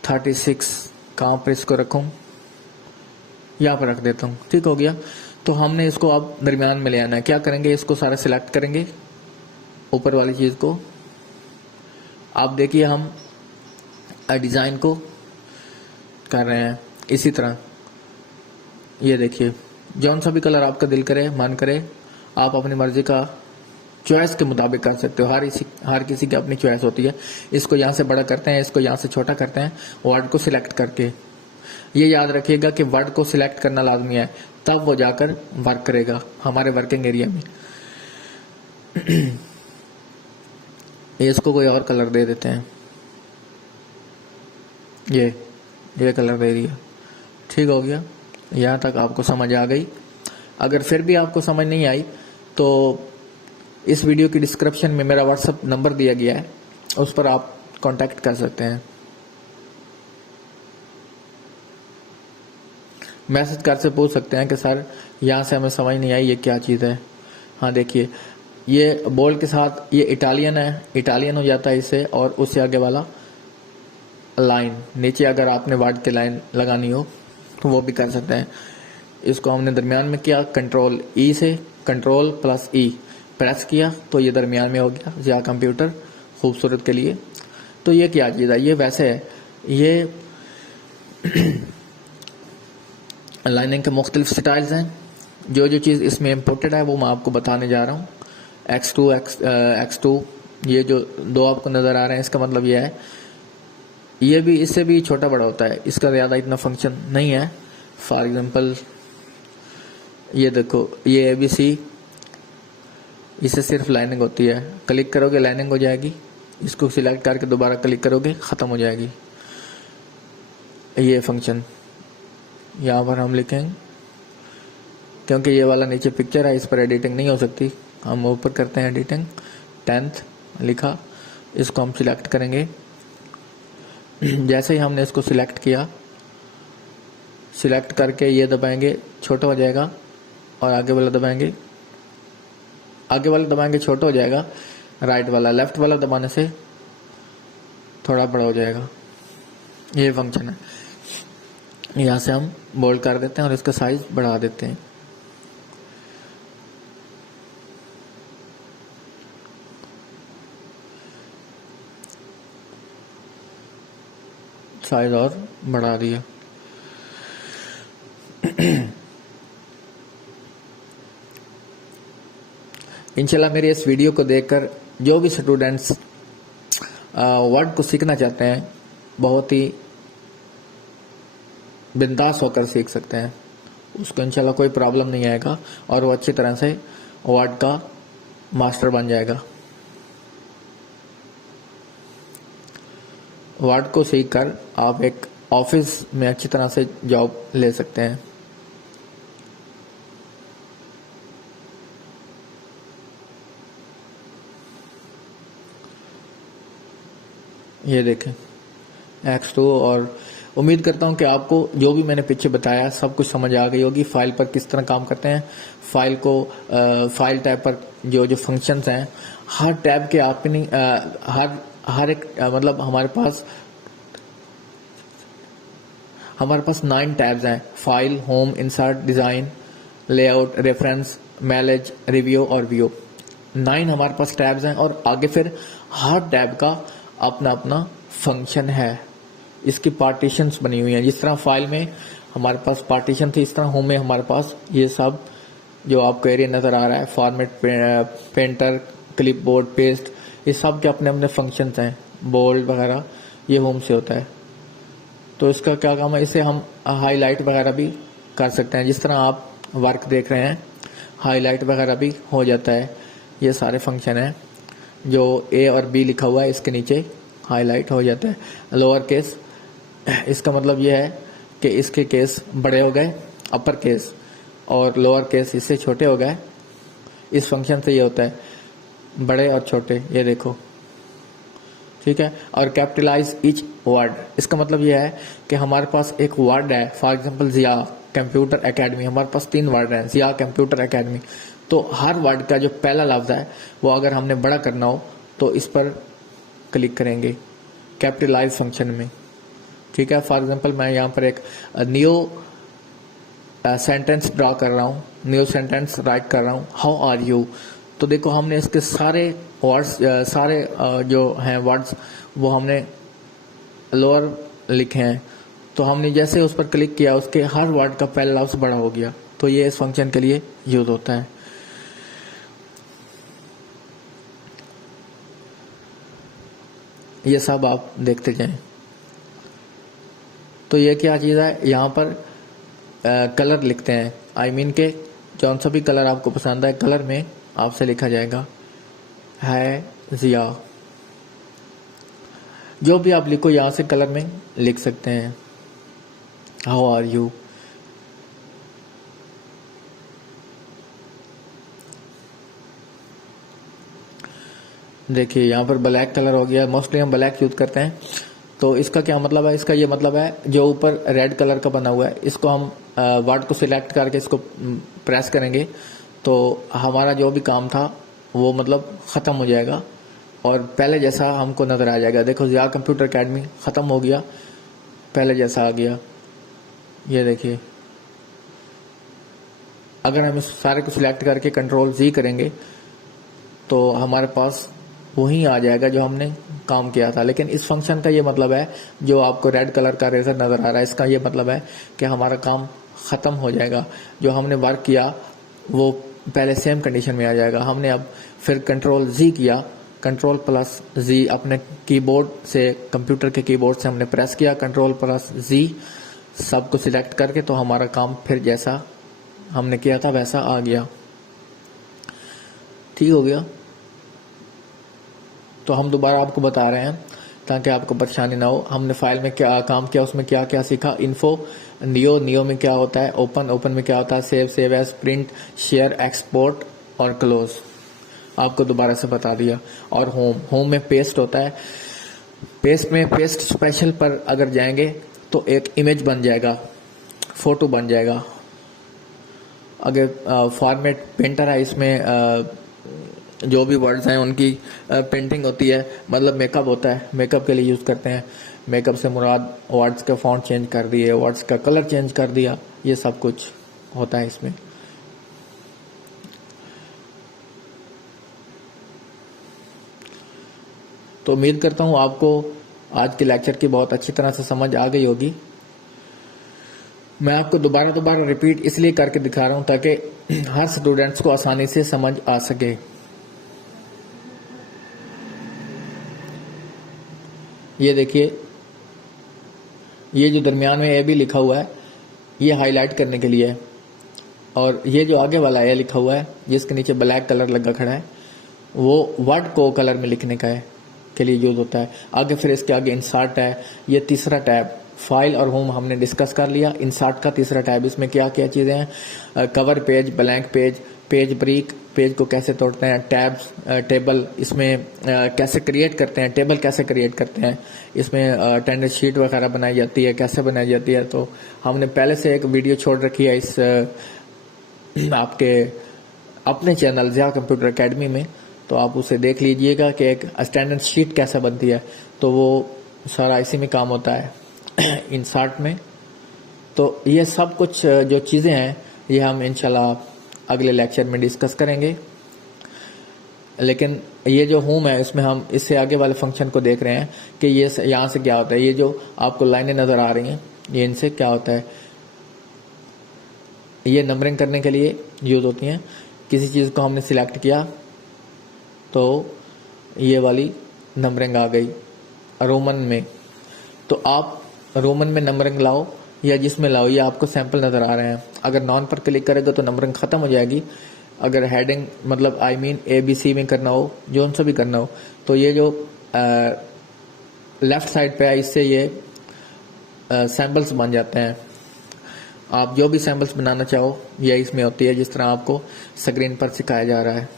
36 कहाँ पर इसको रखूं, यहाँ पर रख देता हूँ। ठीक हो गया। तो हमने इसको अब दरमियान में ले आना है। क्या करेंगे, इसको सारा सिलेक्ट करेंगे ऊपर वाली चीज को। आप देखिए हम डिजाइन को कर रहे हैं इसी तरह। ये देखिए जौन सा भी कलर आपका दिल करे, मन करे, आप अपनी मर्जी का चॉइस के मुताबिक कर सकते हो। हर किसी की अपनी चॉइस होती है। इसको यहाँ से बड़ा करते हैं, इसको यहाँ से छोटा करते हैं वर्ड को सिलेक्ट करके। ये याद रखिएगा कि वर्ड को सिलेक्ट करना लाजमी है, तब वो जाकर वर्क करेगा हमारे वर्किंग एरिया में। इसको कोई और कलर दे देते हैं, ये कलर दे दिया। ठीक हो गया। यहाँ तक आपको समझ आ गई। अगर फिर भी आपको समझ नहीं आई तो इस वीडियो की डिस्क्रिप्शन में मेरा व्हाट्सएप नंबर दिया गया है, उस पर आप कांटेक्ट कर सकते हैं। मैसेज कर से पूछ सकते हैं कि सर यहाँ से हमें समझ नहीं आई, ये क्या चीज़ है। हाँ देखिए ये बोल्ड के साथ ये इटालियन है, इटालियन हो जाता है इससे, और उससे आगे वाला लाइन नीचे अगर आपने वर्ड की लाइन लगानी हो तो वो भी कर सकते हैं। इसको हमने दरमियान में किया, कंट्रोल ई से, कंट्रोल प्लस ई प्रेस किया तो ये दरमियान में हो गया या कंप्यूटर खूबसूरत के लिए। तो ये क्या चीज़ है, ये वैसे है, ये लाइनिंग के मुख्तलिफ स्टाइल्स हैं। जो चीज़ इसमें इम्पोर्टेड है वो मैं आपको बताने जा रहा हूँ। X2 ये जो दो आपको नज़र आ रहे हैं, इसका मतलब ये है, ये भी इससे भी छोटा बड़ा होता है, इसका ज़्यादा इतना फंक्शन नहीं है। फॉर एग्जांपल ये देखो, ये ABC, इससे सिर्फ लाइनिंग होती है। क्लिक करोगे लाइनिंग हो जाएगी, इसको सिलेक्ट करके दोबारा क्लिक करोगे ख़त्म हो जाएगी। ये फंक्शन यहाँ पर हम लिखेंगे, क्योंकि ये वाला नीचे पिक्चर है, इस पर एडिटिंग नहीं हो सकती, हम ऊपर करते हैं एडिटिंग। 10th लिखा, इसको हम सिलेक्ट करेंगे। जैसे ही हमने इसको सिलेक्ट किया, सिलेक्ट करके ये दबाएंगे छोटा हो जाएगा, और आगे वाला दबाएंगे, आगे वाला दबाएंगे छोटा हो जाएगा, राइट वाला लेफ्ट वाला दबाने से थोड़ा बड़ा हो जाएगा। ये फंक्शन है। यहाँ से हम बोल्ड कर देते हैं और इसका साइज बढ़ा देते हैं। साइज और बढ़ा दिया। इंशाल्लाह मेरे इस वीडियो को देखकर जो भी स्टूडेंट्स वर्ड को सीखना चाहते हैं बहुत ही बिंदास होकर सीख सकते हैं। उसको इंशाल्लाह कोई प्रॉब्लम नहीं आएगा और वो अच्छी तरह से वर्ड का मास्टर बन जाएगा। वर्ड को सीखकर आप एक ऑफिस में अच्छी तरह से जॉब ले सकते हैं। ये देखें X2, और उम्मीद करता हूं कि आपको जो भी मैंने पीछे बताया सब कुछ समझ आ गई होगी। फाइल पर किस तरह काम करते हैं, फाइल को फाइल टैब पर जो फंक्शंस हैं, हर टैब के अपनी हर एक मतलब हमारे पास 9 टैब्स हैं। File, home, insert, design, layout, reference, manage, review और व्यू। 9 हमारे पास टैब्स हैं, और आगे फिर हर टैब का अपना अपना फंक्शन है। इसकी पार्टीशंस बनी हुई हैं। जिस तरह फाइल में हमारे पास पार्टीशन थी, इस तरह होम में हमारे पास ये सब जो आपको एरिया नज़र आ रहा है, फॉर्मेट, पेंटर, क्लिपबोर्ड, पेस्ट, ये सब के अपने अपने फंक्शंस हैं। बोल्ड वगैरह ये होम से होता है। तो इसका क्या काम है, इसे हम हाईलाइट वगैरह भी कर सकते हैं। जिस तरह आप वर्क देख रहे हैं, हाईलाइट वगैरह भी हो जाता है। ये सारे फंक्शन हैं। जो A और B लिखा हुआ है इसके नीचे हाईलाइट हो जाता है। लोअर केस, इसका मतलब ये है कि इसके केस बड़े हो गए, अपर केस, और लोअर केस इससे छोटे हो गए। इस फंक्शन से ये होता है, बड़े और छोटे, ये देखो, ठीक है। और कैपिटलाइज ईच वर्ड, इसका मतलब ये है कि हमारे पास एक वर्ड है, for example Zia computer academy, हमारे पास 3 वर्ड हैं, ज़िया कंप्यूटर एकेडमी। तो हर वर्ड का जो पहला लफ्ज है वो अगर हमने बड़ा करना हो तो इस पर क्लिक करेंगे कैपिटलाइज फंक्शन में। ठीक है, फॉर एग्जांपल मैं यहाँ पर एक न्यू सेंटेंस ड्रा कर रहा हूँ, न्यू सेंटेंस राइट कर रहा हूँ, हाउ आर यू। तो देखो हमने इसके सारे वर्ड्स जो हैं वर्ड्स वो हमने लोअर लिखे हैं। तो हमने जैसे उस पर क्लिक किया उसके हर वर्ड का पहला लफ्ज बड़ा हो गया। तो ये इस फंक्शन के लिए यूज होता है। ये सब आप देखते जाएं। तो ये क्या चीज़ है, यहाँ पर कलर लिखते हैं, आई मीन के जौन सा भी कलर आपको पसंद है कलर में आपसे लिखा जाएगा है जिया। जो भी आप लिखो यहाँ से कलर में लिख सकते हैं, हाउ आर यू। देखिए यहाँ पर ब्लैक कलर हो गया, मोस्टली हम ब्लैक यूज करते हैं। तो इसका क्या मतलब है, इसका ये मतलब है जो ऊपर रेड कलर का बना हुआ है इसको हम वर्ड को सिलेक्ट करके इसको प्रेस करेंगे तो हमारा जो भी काम था वो मतलब ख़त्म हो जाएगा और पहले जैसा हमको नज़र आ जाएगा। देखो ज़िया कंप्यूटर एकेडमी ख़त्म हो गया, पहले जैसा आ गया। ये देखिए, अगर हम इस सारे को सिलेक्ट करके कंट्रोल जी करेंगे तो हमारे पास वही आ जाएगा जो हमने काम किया था। लेकिन इस फंक्शन का ये मतलब है, जो आपको रेड कलर का रेजर नज़र आ रहा है, इसका ये मतलब है कि हमारा काम ख़त्म हो जाएगा। जो हमने वर्क किया वो पहले सेम कंडीशन में आ जाएगा। हमने अब फिर कंट्रोल जी किया, कंट्रोल प्लस जी अपने कीबोर्ड से, कंप्यूटर के कीबोर्ड से हमने प्रेस किया कंट्रोल प्लस जी सबको सिलेक्ट करके, तो हमारा काम फिर जैसा हमने किया था वैसा आ गया। ठीक हो गया। तो हम दोबारा आपको बता रहे हैं ताकि आपको परेशानी ना हो। हमने फाइल में क्या काम किया, उसमें क्या क्या सीखा। इन्फो, नियो में क्या होता है, ओपन में क्या होता है, save as, print, share, export और क्लोज, आपको दोबारा से बता दिया। और होम में पेस्ट होता है। पेस्ट में पेस्ट स्पेशल पर अगर जाएंगे तो एक इमेज बन जाएगा, फोटो बन जाएगा। अगर फॉर्मेट पेंटर है, इसमें जो भी वर्ड्स हैं उनकी पेंटिंग होती है, मतलब मेकअप होता है, मेकअप के लिए यूज़ करते हैं। मेकअप से मुराद वर्ड्स का फॉन्ट चेंज कर दिए, वर्ड्स का कलर चेंज कर दिया, ये सब कुछ होता है इसमें। तो उम्मीद करता हूँ आपको आज के लेक्चर की बहुत अच्छी तरह से समझ आ गई होगी। मैं आपको दोबारा रिपीट इसलिए करके दिखा रहा हूँ ताकि हर स्टूडेंट्स को आसानी से समझ आ सके। ये देखिए, ये जो दरमियान में ए भी लिखा हुआ है ये हाईलाइट करने के लिए है, और ये जो आगे वाला ए लिखा हुआ है जिसके नीचे ब्लैक कलर लगा खड़ा है वो वर्ड को कलर में लिखने का है के लिए यूज होता है। आगे फिर इसके आगे इंसर्ट है, ये तीसरा टैब। फाइल और होम हमने डिस्कस कर लिया। इंसर्ट का तीसरा टैब, इसमें क्या क्या चीज़ें हैं, cover page, blank page, page break, page को कैसे तोड़ते हैं, टैब्स, टेबल इसमें कैसे क्रिएट करते हैं, टेबल कैसे क्रिएट करते हैं, इसमें अटेंडेंस शीट वगैरह बनाई जाती है, कैसे बनाई जाती है। तो हमने पहले से एक वीडियो छोड़ रखी है इस आपके अपने चैनल ज़िया कंप्यूटर एकेडमी में, तो आप उसे देख लीजिएगा कि एक अटेंडेंस शीट कैसे बनती है। तो वो सारा इसी में काम होता है इंसर्ट में। तो ये सब कुछ जो चीज़ें हैं ये हम इंशाल्लाह अगले लेक्चर में डिस्कस करेंगे। लेकिन ये जो होम है इसमें हम इससे आगे वाले फंक्शन को देख रहे हैं कि ये यहाँ से क्या होता है। ये जो आपको लाइनें नज़र आ रही हैं ये इनसे क्या होता है, ये नंबरिंग करने के लिए यूज़ होती हैं। किसी चीज़ को हमने सिलेक्ट किया तो ये वाली नंबरिंग आ गई रोमन में। तो आप रोमन में नंबरिंग लाओ या जिसमें लाओ, ये आपको सैंपल नज़र आ रहे हैं। अगर नॉन पर क्लिक करेगा तो नंबरिंग ख़त्म हो जाएगी। अगर हेडिंग मतलब आई मीन ABC में करना हो, जो उनसे भी करना हो, तो ये जो लेफ़्ट साइड पे है इससे ये सैंपल्स बन जाते हैं। आप जो भी सैंपल्स बनाना चाहो ये इसमें होती है, जिस तरह आपको स्क्रीन पर सिखाया जा रहा है।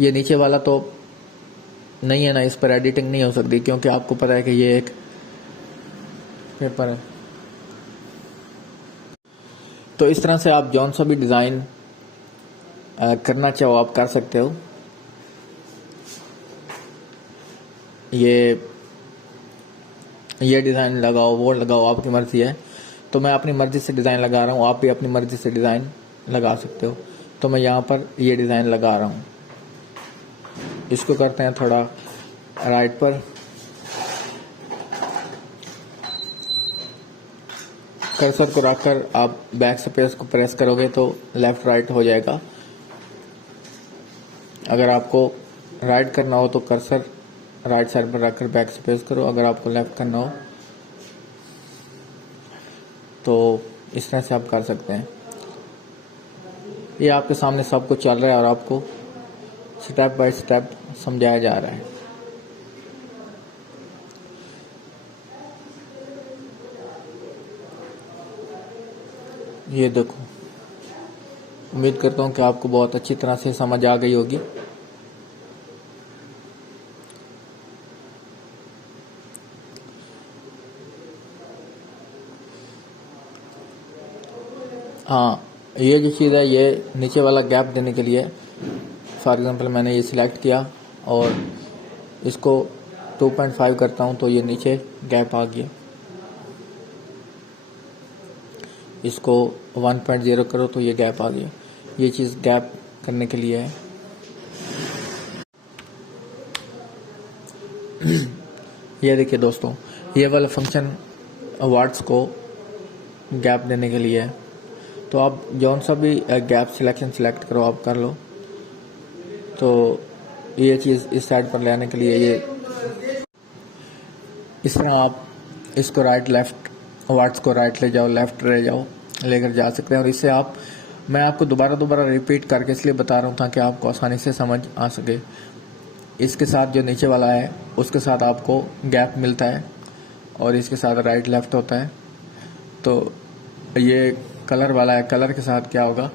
ये नीचे वाला तो नहीं है ना, इस पर एडिटिंग नहीं हो सकती क्योंकि आपको पता है कि ये एक पेपर है। तो इस तरह से आप जौन सा भी डिज़ाइन करना चाहो आप कर सकते हो। ये डिज़ाइन लगाओ, वो लगाओ, आपकी मर्ज़ी है। तो मैं अपनी मर्ज़ी से डिज़ाइन लगा रहा हूँ, आप भी अपनी मर्ज़ी से डिज़ाइन लगा सकते हो। तो मैं यहाँ पर ये डिज़ाइन लगा रहा हूँ। इसको करते हैं थोड़ा राइट पर, कर्सर को रखकर आप बैक स्पेस को प्रेस करोगे तो लेफ्ट राइट हो जाएगा। अगर आपको राइट करना हो तो कर्सर राइट साइड पर रखकर बैक स्पेस करो, अगर आपको लेफ्ट करना हो तो इस तरह से आप कर सकते हैं। ये आपके सामने सब कुछ चल रहा है और आपको स्टेप बाय स्टेप समझाया जा रहा है। ये देखो, उम्मीद करता हूँ कि आपको बहुत अच्छी तरह से समझ आ गई होगी। हाँ, ये जो चीज़ है ये नीचे वाला गैप देने के लिए, फॉर एग्जांपल मैंने ये सिलेक्ट किया और इसको 2.5 करता हूँ तो ये नीचे गैप आ गया। इसको 1.0 करो तो ये गैप आ गया। ये चीज़ गैप करने के लिए है। ये देखिए दोस्तों, ये वाला फंक्शन वर्ड्स को गैप देने के लिए है। तो आप जौन सा भी गैप सिलेक्शन सिलेक्ट करो आप कर लो। तो ये चीज़ इस साइड पर ले आने के लिए ये इस तरह आप इसको राइट लेफ्ट, वर्ड्स को राइट ले जाओ, लेफ्ट ले जाओ, लेकर जा सकते हैं। और इससे मैं आपको दोबारा रिपीट करके इसलिए बता रहा हूँ ताकि आपको आसानी से समझ आ सके। इसके साथ जो नीचे वाला है उसके साथ आपको गैप मिलता है और इसके साथ राइट लेफ्ट होता है। तो ये कलर वाला है, कलर के साथ क्या होगा,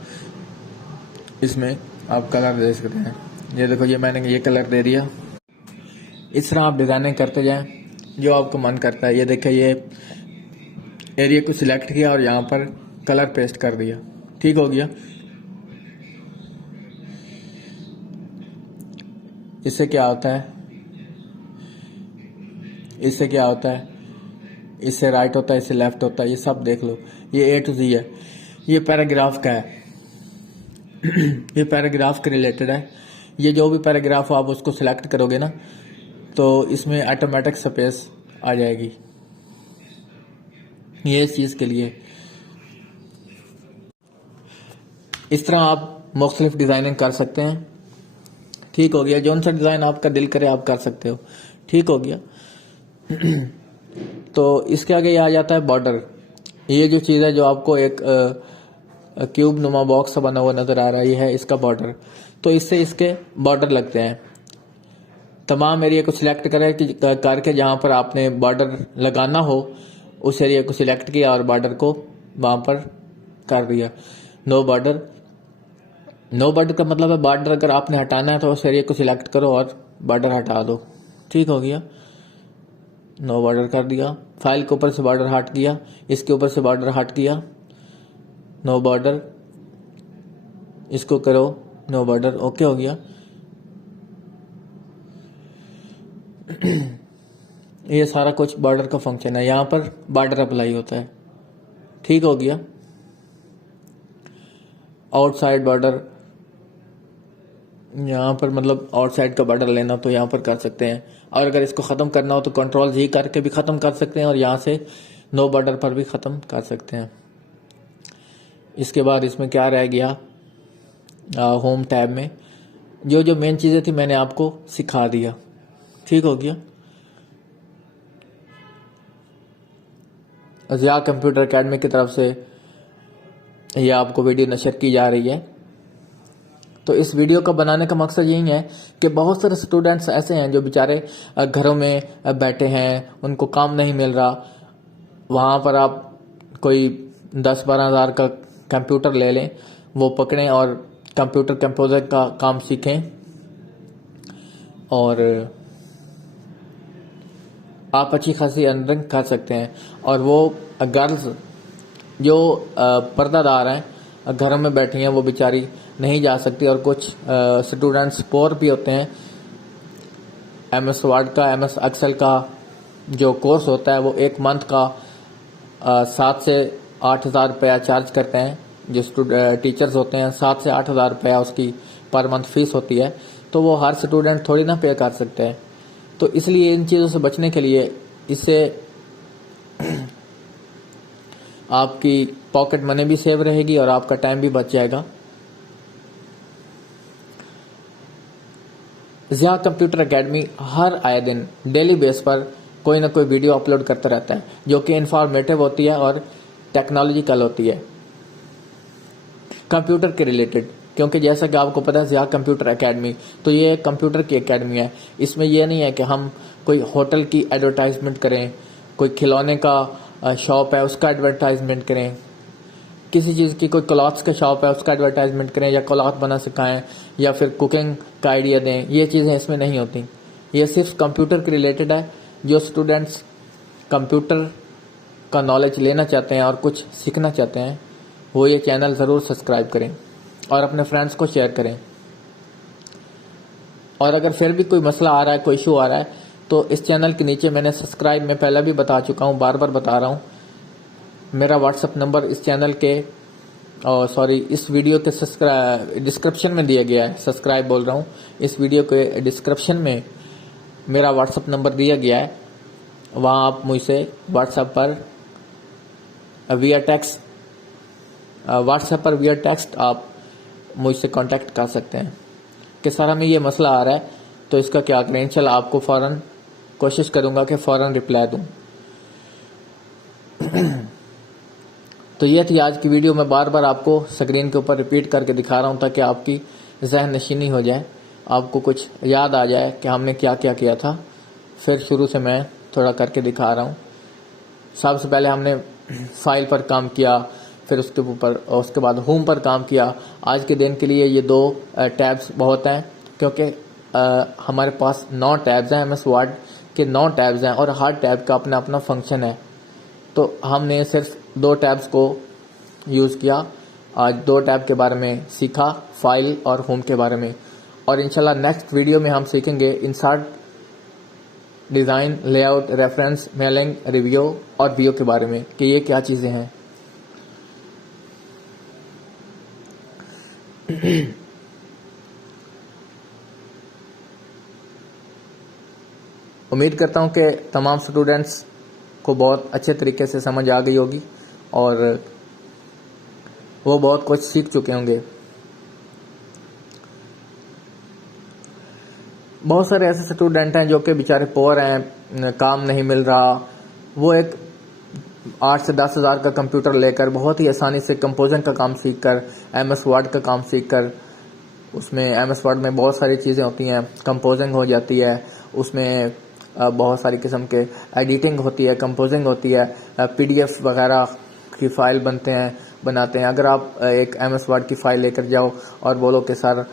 इसमें आप कलर दे सकते हैं। ये देखो, ये मैंने ये कलर दे दिया। इस तरह आप डिज़ाइनिंग करते जाएं जो आपको मन करता है। ये देखिए, ये एरिया को सिलेक्ट किया और यहाँ पर कलर पेस्ट कर दिया, ठीक हो गया। इससे क्या होता है, इससे क्या होता है, इससे राइट होता है, इससे लेफ्ट होता है। ये सब देख लो, ये A to Z है। ये पैराग्राफ का है। ये पैराग्राफ के रिलेटेड है। ये जो भी पैराग्राफ आप उसको सिलेक्ट करोगे ना तो इसमें ऑटोमेटिक स्पेस आ जाएगी। ये इस चीज़ के लिए इस तरह आप मुख्तलिफ डिज़ाइनिंग कर सकते हैं। ठीक हो गया, जौन सा डिज़ाइन आपका दिल करे आप कर सकते हो। ठीक हो गया। तो इसके आगे ये आ जाता है बॉर्डर। ये जो चीज़ है जो आपको एक क्यूब नुमा बॉक्स बना हुआ नज़र आ रहा है, ये है इसका बॉर्डर। तो इससे इसके बॉर्डर लगते हैं। तमाम एरिया को सिलेक्ट करके जहाँ पर आपने बॉर्डर लगाना हो उस एरिया को सिलेक्ट किया और बॉर्डर को वहाँ पर कर दिया। नो बॉर्डर, नो बॉर्डर का मतलब है बॉर्डर अगर आपने हटाना है तो उस एरिया को सिलेक्ट करो और बॉर्डर हटा दो। ठीक हो गया। नो बॉर्डर कर दिया। फाइल के ऊपर से बॉर्डर हट गया, इसके ऊपर से बॉर्डर हट गया, नो बॉर्डर। इसको करो नो बॉर्डर, ओके हो गया। ये सारा कुछ बॉर्डर का फंक्शन है। यहाँ पर बॉर्डर अप्लाई होता है। ठीक हो गया। आउटसाइड बॉर्डर, यहाँ पर मतलब आउटसाइड का बॉर्डर लेना तो यहाँ पर कर सकते हैं। और अगर इसको ख़त्म करना हो तो Ctrl+G करके भी ख़त्म कर सकते हैं और यहाँ से नो बॉर्डर पर भी ख़त्म कर सकते हैं। इसके बाद इसमें क्या रह गया, होम टैब में जो मेन चीज़ें थी मैंने आपको सिखा दिया। ठीक हो गया। ज़िया कंप्यूटर एकेडमी की तरफ से ये आपको वीडियो नशर की जा रही है। तो इस वीडियो को बनाने का मकसद यही है कि बहुत सारे स्टूडेंट्स ऐसे हैं जो बेचारे घरों में बैठे हैं, उनको काम नहीं मिल रहा। वहाँ पर आप कोई 10-12 हज़ार का कंप्यूटर ले लें, वो पकड़ें और कंप्यूटर कंपोजर का काम सीखें। और आप अच्छी खासी अर्निंग कर सकते हैं। और वो गर्ल्स जो पर्दादार हैं घरों में बैठी हैं वो बेचारी नहीं जा सकती, और कुछ स्टूडेंट्स पोर भी होते हैं। MS वर्ड का, MS एक्सेल का जो कोर्स होता है वो 1 मंथ का 7 से 8 हज़ार रुपया चार्ज करते हैं। जो टीचर्स होते हैं 7 से 8 हज़ार रुपया उसकी पर मंथ फीस होती है, तो वो हर स्टूडेंट थोड़ी ना पे कर सकते हैं। तो इसलिए इन चीज़ों से बचने के लिए इससे आपकी पॉकेट मनी भी सेव रहेगी और आपका टाइम भी बच जाएगा। ज़िया कंप्यूटर एकेडमी हर आए दिन डेली बेस पर कोई ना कोई वीडियो अपलोड करता रहता है जो कि इंफॉर्मेटिव होती है और टेक्नोलॉजिकल होती है, कंप्यूटर के रिलेटेड। क्योंकि जैसा कि आपको पता है ज़िया कंप्यूटर एकेडमी, तो ये कंप्यूटर की एकेडमी है। इसमें यह नहीं है कि हम कोई होटल की एडवर्टाइजमेंट करें, कोई खिलौने का शॉप है उसका एडवर्टाइजमेंट करें, किसी चीज़ की कोई क्लॉथ्स का शॉप है उसका एडवर्टाइजमेंट करें, या क्लॉथ बना सिखाएं, या फिर कुकिंग का आइडिया दें। ये चीज़ें इसमें नहीं होती। ये सिर्फ कंप्यूटर के रिलेटेड है। जो स्टूडेंट्स कंप्यूटर का नॉलेज लेना चाहते हैं और कुछ सीखना चाहते हैं वो ये चैनल ज़रूर सब्सक्राइब करें और अपने फ्रेंड्स को शेयर करें। और अगर फिर भी कोई मसला आ रहा है, कोई इशू आ रहा है, तो इस चैनल के नीचे मैंने सब्सक्राइब में पहले भी बता चुका हूँ, बार बार बता रहा हूँ। मेरा व्हाट्सअप नंबर इस चैनल के इस वीडियो के डिस्क्रिप्शन में दिया गया है। सब्सक्राइब बोल रहा हूँ, इस वीडियो के डिस्क्रिप्शन में मेरा व्हाट्सअप नंबर दिया गया है। वहाँ आप मुझसे व्हाट्सएप पर विया टेक्स्ट आप मुझसे कांटेक्ट कर सकते हैं कि सर हमें ये मसला आ रहा है तो इसका क्या करें। इंशाल्लाह आपको फ़ौरन कोशिश करूँगा कि फ़ौरन रिप्लाई दूँ। तो ये थी आज की वीडियो। मैं बार बार आपको स्क्रीन के ऊपर रिपीट करके दिखा रहा हूँ ताकि आपकी जहन नशीनी हो जाए, आपको कुछ याद आ जाए कि हमने क्या क्या किया था। फिर शुरू से मैं थोड़ा करके दिखा रहा हूँ। सबसे पहले हमने फाइल पर काम किया, फिर उसके बाद होम पर काम किया। आज के दिन के लिए ये 2 टैब्स बहुत हैं, क्योंकि हमारे पास 9 टैब्स हैं। MS वर्ड के 9 टैब्स हैं और हर टैब का अपना अपना फंक्शन है। तो हमने सिर्फ 2 टैब्स को यूज़ किया। आज 2 टैब के बारे में सीखा, फाइल और होम के बारे में। और इंशाल्लाह नेक्स्ट वीडियो में हम सीखेंगे insert, design, layout, reference, mailing, review और व्यू के बारे में कि ये क्या चीज़ें हैं। उम्मीद करता हूँ कि तमाम स्टूडेंट्स को बहुत अच्छे तरीके से समझ आ गई होगी और वो बहुत कुछ सीख चुके होंगे। बहुत सारे ऐसे स्टूडेंट हैं जो कि बेचारे पोर हैं, काम नहीं मिल रहा। वो एक 8 से 10 हज़ार का कंप्यूटर लेकर बहुत ही आसानी से कंपोजिंग का काम सीखकर, MS वर्ड का काम सीखकर, उसमें MS वर्ड में बहुत सारी चीज़ें होती हैं, कंपोजिंग हो जाती है, उसमें बहुत सारी किस्म के एडिटिंग होती है, कंपोजिंग होती है, PDF वगैरह की फ़ाइल बनाते हैं। अगर आप एक MS वर्ड की फ़ाइल लेकर जाओ और बोलो कि सर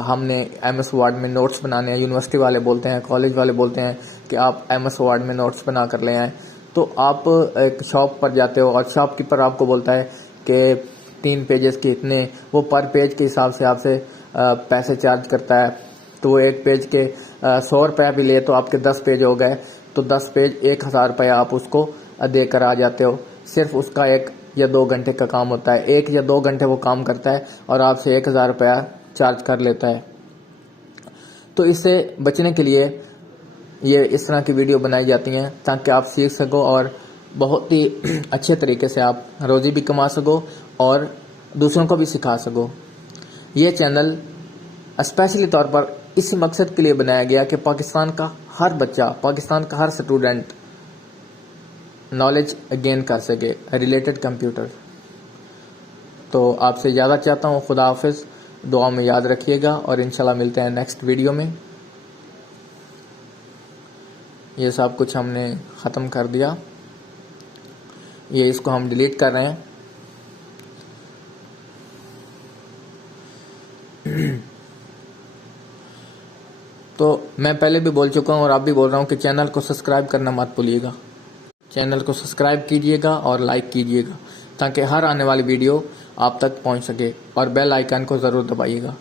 हमने MS वर्ड में नोट्स बनाने हैं, यूनिवर्सिटी वाले बोलते हैं, कॉलेज वाले बोलते हैं कि आप MS वर्ड में नोट्स बना कर ले आएँ, तो आप एक शॉप पर जाते हो और शॉपकीपर आपको बोलता है कि 3 पेजेस के इतने, वो पर पेज के हिसाब से आपसे पैसे चार्ज करता है। तो वो एक पेज के 100 रुपया भी ले तो आपके 10 पेज हो गए, तो 10 पेज 1000 रुपया आप उसको देकर आ जाते हो। सिर्फ उसका 1 या 2 घंटे का काम होता है, 1 या 2 घंटे वो काम करता है और आपसे 1000 रुपया चार्ज कर लेता है। तो इससे बचने के लिए ये इस तरह की वीडियो बनाई जाती हैं ताकि आप सीख सको और बहुत ही अच्छे तरीके से आप रोज़ी भी कमा सको और दूसरों को भी सिखा सको। ये चैनल स्पेशली तौर पर इसी मकसद के लिए बनाया गया कि पाकिस्तान का हर बच्चा, पाकिस्तान का हर स्टूडेंट नॉलेज गेन कर सके रिलेटेड कंप्यूटर। तो आपसे ज़्यादा चाहता हूँ, खुदा हाफिज़, दुआ में याद रखिएगा और इंशाल्लाह मिलते हैं नेक्स्ट वीडियो में। ये सब कुछ हमने ख़त्म कर दिया, ये इसको हम डिलीट कर रहे हैं। तो मैं पहले भी बोल चुका हूँ और आप भी बोल रहा हूँ कि चैनल को सब्सक्राइब करना मत भूलिएगा। चैनल को सब्सक्राइब कीजिएगा और लाइक कीजिएगा ताकि हर आने वाली वीडियो आप तक पहुंच सके, और बेल आइकन को ज़रूर दबाइएगा।